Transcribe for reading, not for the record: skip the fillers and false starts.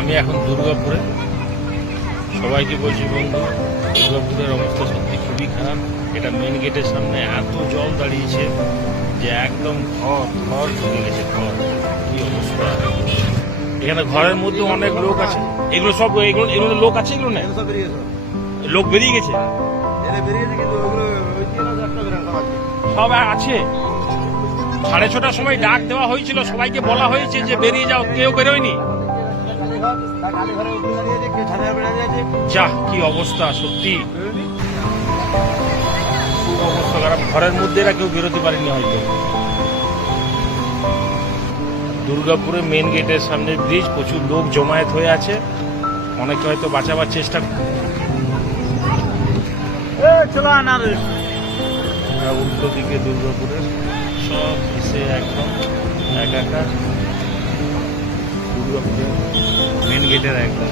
আমি এখন দুর্গাপুরে। সবাইকে বলছি বন্ধু, দুর্গাপুরের অবস্থা সত্যি খুবই খারাপ। এটা মেন গেটের সামনে এত জল দাঁড়িয়েছে যে একদম ঘর ঘর ঢুকে গেছে। ঘর কি অবস্থা! এখানে ঘরের মধ্যে অনেক লোক আছে। এগুলো সব এগুলো লোক আছে, এগুলো না লোক বেরিয়ে গেছে, সব আছে। 6:30টার সময় ডাক দেওয়া হয়েছিল, সবাইকে বলা হয়েছে যে বেরিয়ে যাও, কেউ বেরোয়নি। যা কি অবস্থা, সত্যি খুব অবস্থা খারাপ। ঘরের মধ্যে এরা কেউ বেরোতে পারেনি হয়তো। দুর্গাপুরে মেন গেটের সামনে ব্রিজ, প্রচুর লোক জমায়েত হয়ে আছে। অনেকে হয়তো বাঁচাবার চেষ্টা। উল্টো দিকে দুর্গাপুরের সব এসে একদম একাকার। দুর্গাপুরের মেন গেটের একদম